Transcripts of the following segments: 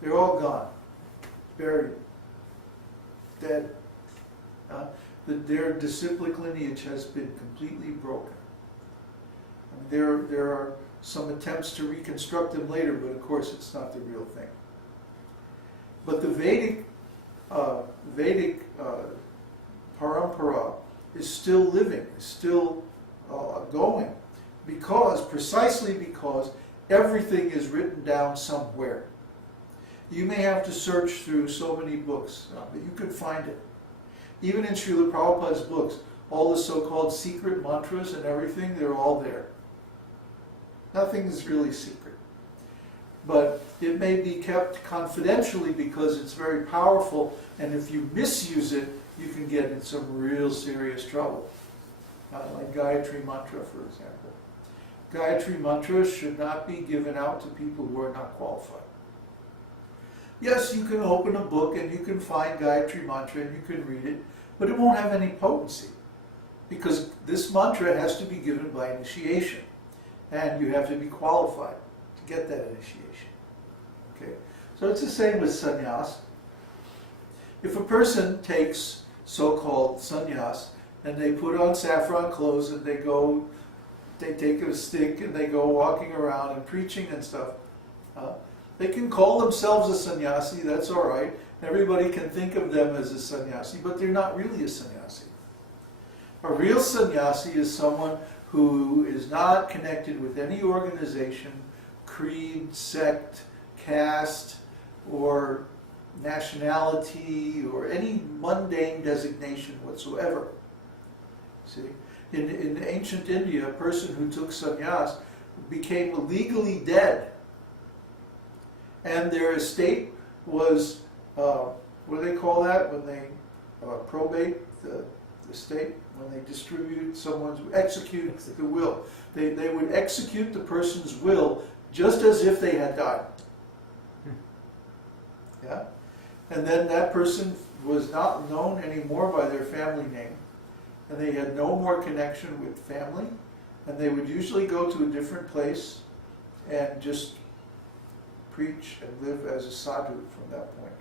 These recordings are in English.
They're all gone, buried, dead. Their disciplic lineage has been completely broken. I mean, there are some attempts to reconstruct them later, but of course it's not the real thing. But the Vedic parampara is still living, is still going, precisely because everything is written down somewhere. You may have to search through so many books, but you can find it. Even in Srila Prabhupada's books, all the so-called secret mantras and everything, they're all there. Nothing is really secret. But it may be kept confidentially because it's very powerful, and if you misuse it, you can get in some real serious trouble. Like Gayatri Mantra, for example. Gayatri Mantra should not be given out to people who are not qualified. Yes, you can open a book and you can find Gayatri Mantra and you can read it, but it won't have any potency, because this mantra has to be given by initiation, and you have to be qualified to get that initiation. Okay, so it's the same with sannyas. If a person takes so-called sannyas and they put on saffron clothes and they take a stick and they go walking around and preaching and stuff, they can call themselves a sannyasi, that's all right. Everybody can think of them as a sannyasi, but they're not really a sannyasi. A real sannyasi is someone who is not connected with any organization, creed, sect, caste, or nationality, or any mundane designation whatsoever. See? In ancient India, a person who took sannyas became legally dead, and their estate was, what do they call that when they probate the estate? When they distribute execute the will. They would execute the person's will just as if they had died. Yeah? And then that person was not known anymore by their family name, and they had no more connection with family, and they would usually go to a different place and just preach and live as a sadhu from that point.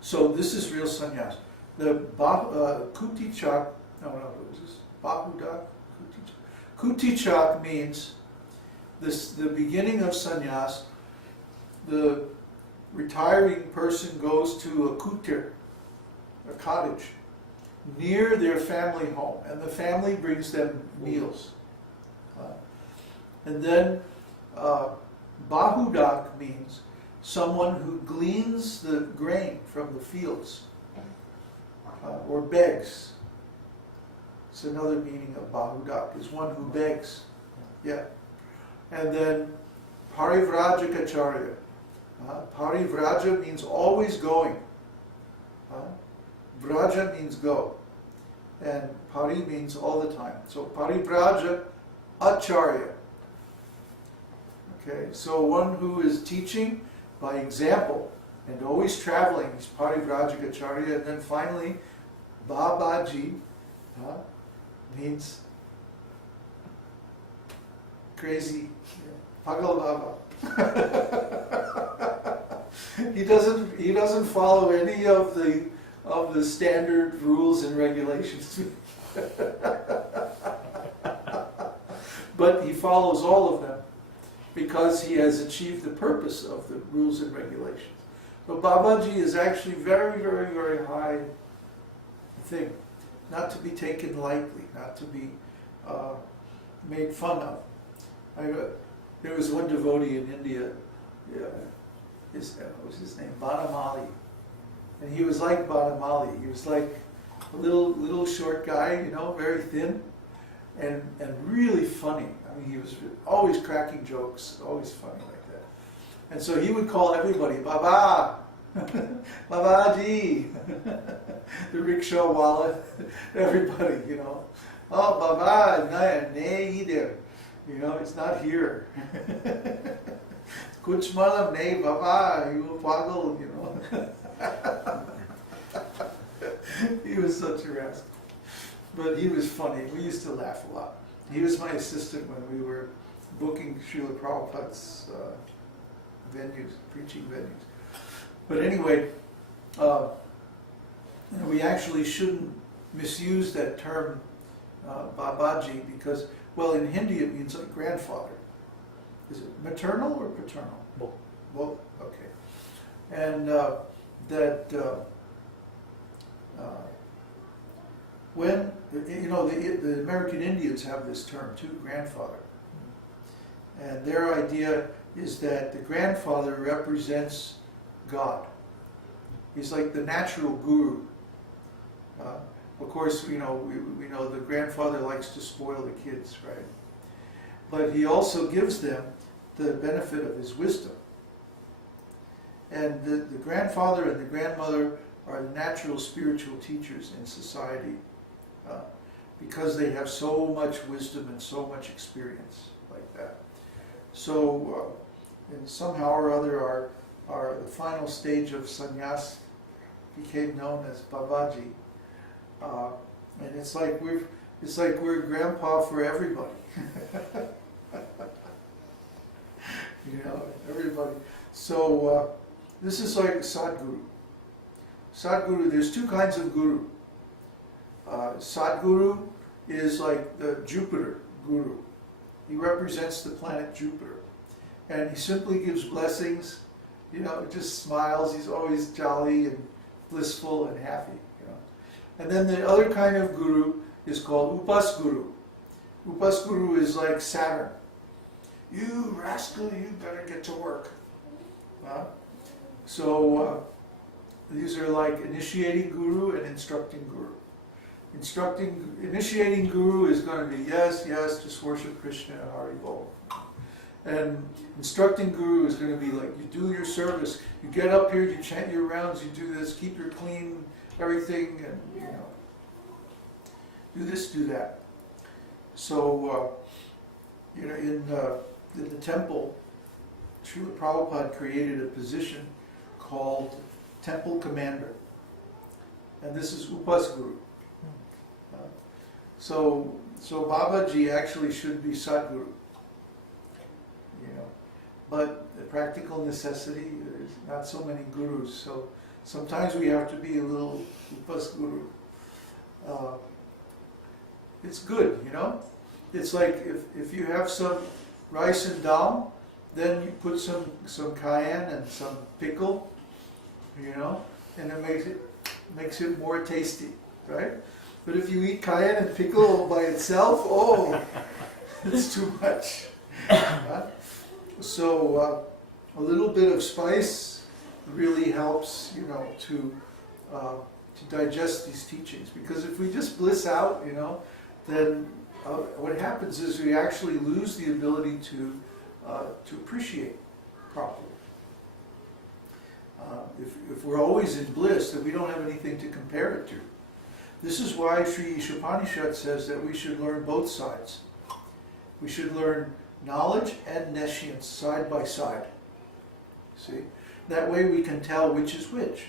So this is real sannyas. The Kutichak, what is this? Bahudak? Kutichak means the beginning of sannyas. The retiring person goes to a kutir, a cottage, near their family home, and the family brings them meals. And then Bahudak means someone who gleans the grain from the fields, or begs. It's another meaning of Bahudak, is one who begs. Yeah. And then Parivrajaka-charya. Parivraja means always going. Vraja means go. And pari means all the time. So Parivraja Acharya. Okay, so one who is teaching by example and always traveling is Parivrajaka-charya. And then finally, Babaji means crazy, Pagal Baba. He doesn't follow any of the standard rules and regulations. But he follows all of them because he has achieved the purpose of the rules and regulations. But Babaji is actually very, very, very high thing, not to be taken lightly, not to be made fun of. There was one devotee in India, what was his name? Banamali. And he was like Banamali. He was like a little short guy, very thin, and really funny. I mean, he was always cracking jokes, always funny like that. And so he would call everybody, Baba, Babaji, the rickshaw wallet, everybody, Oh, Baba, nahi there. It's not here. Kuch malam nahi, Baba, you pagal, He was such a rascal. But he was funny. We used to laugh a lot. He was my assistant when we were booking Srila Prabhupada's venues, preaching venues. But anyway, we actually shouldn't misuse that term Babaji because, well, in Hindi it means like grandfather. Is it maternal or paternal? Both. Both, okay. And when, the American Indians have this term too, grandfather. And their idea is that the grandfather represents God. He's like the natural guru. Of course, we know the grandfather likes to spoil the kids, right? But he also gives them the benefit of his wisdom. And the grandfather and the grandmother are the natural spiritual teachers in society because they have so much wisdom and so much experience like that. So, and somehow or other, the final stage of sannyas became known as Babaji, and it's like we're grandpa for everybody. Everybody. So this is like Sadguru. Sadguru, there's two kinds of guru. Sadguru is like the Jupiter guru. He represents the planet Jupiter. And he simply gives blessings, just smiles. He's always jolly and blissful and happy. And then the other kind of guru is called Upasguru. Upasguru is like Saturn. You rascal, you better get to work. So these are like initiating guru and instructing guru. Initiating guru is going to be yes, just worship Krishna and Hari Bol. And instructing guru is going to be like you do your service, you get up here, you chant your rounds, you do this, keep your clean everything, and do this, do that. So in the temple, Srila Prabhupada created a position called Temple Commander, and this is Upasguru. So Babaji actually should be Sadguru, but the practical necessity, there's not so many gurus, so sometimes we have to be a little Upasguru. It's good, It's like if you have some rice and dal, then you put some cayenne and some pickle, and it makes it more tasty, right? But if you eat cayenne and pickle all by itself, it's too much. So a little bit of spice really helps, to digest these teachings. Because if we just bliss out, then what happens is we actually lose the ability to appreciate properly. If we're always in bliss, then we don't have anything to compare it to. This is why Sri Ishopanishad says that we should learn both sides. We should learn knowledge and nescience side by side. See? That way we can tell which is which.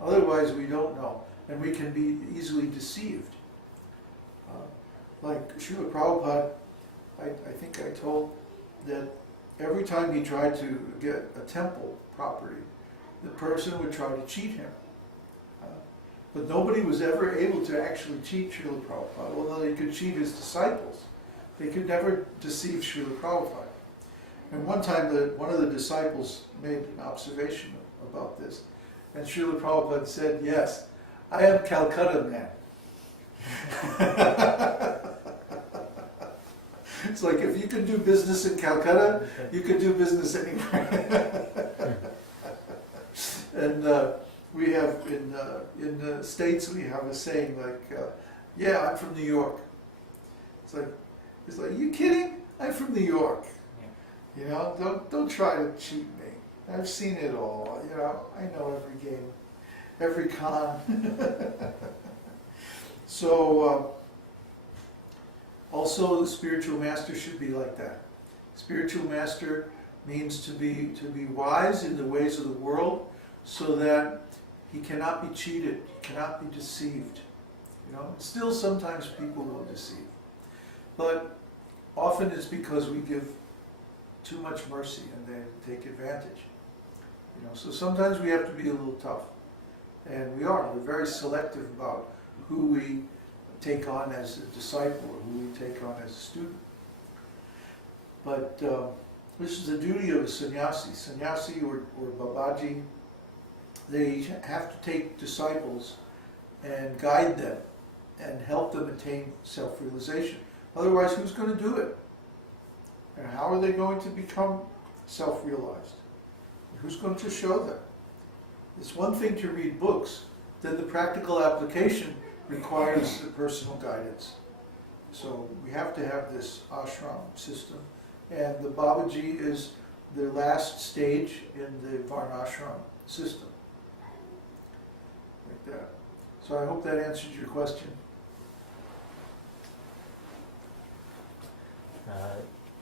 Otherwise we don't know, and we can be easily deceived. Like Srila Prabhupada, I think I told that every time he tried to get a temple property, the person would try to cheat him. But nobody was ever able to actually cheat Srila Prabhupada, although they could cheat his disciples. They could never deceive Srila Prabhupada. And one time one of the disciples made an observation about this, and Srila Prabhupada said, "Yes, I am Calcutta man." It's like if you can do business in Calcutta, you can do business anywhere. And we have in the States we have a saying like, "Yeah, I'm from New York." It's like you kidding? I'm from New York. Don't try to cheat me. I've seen it all. I know every game, every con. So also the spiritual master should be like that. Spiritual master means to be wise in the ways of the world, so that he cannot be cheated, he cannot be deceived. Still sometimes people will deceive, but often it's because we give too much mercy and they take advantage. So sometimes we have to be a little tough. And we're very selective about who we take on as a disciple or who we take on as a student. But this is the duty of a sannyasi. Sannyasi or Babaji, they have to take disciples and guide them and help them attain self-realization. Otherwise, who's going to do it? And how are they going to become self-realized? Who's going to show them? It's one thing to read books, then the practical application requires the personal guidance. So we have to have this ashram system. And the Babaji is the last stage in the varnashram system. Like that. So I hope that answered your question.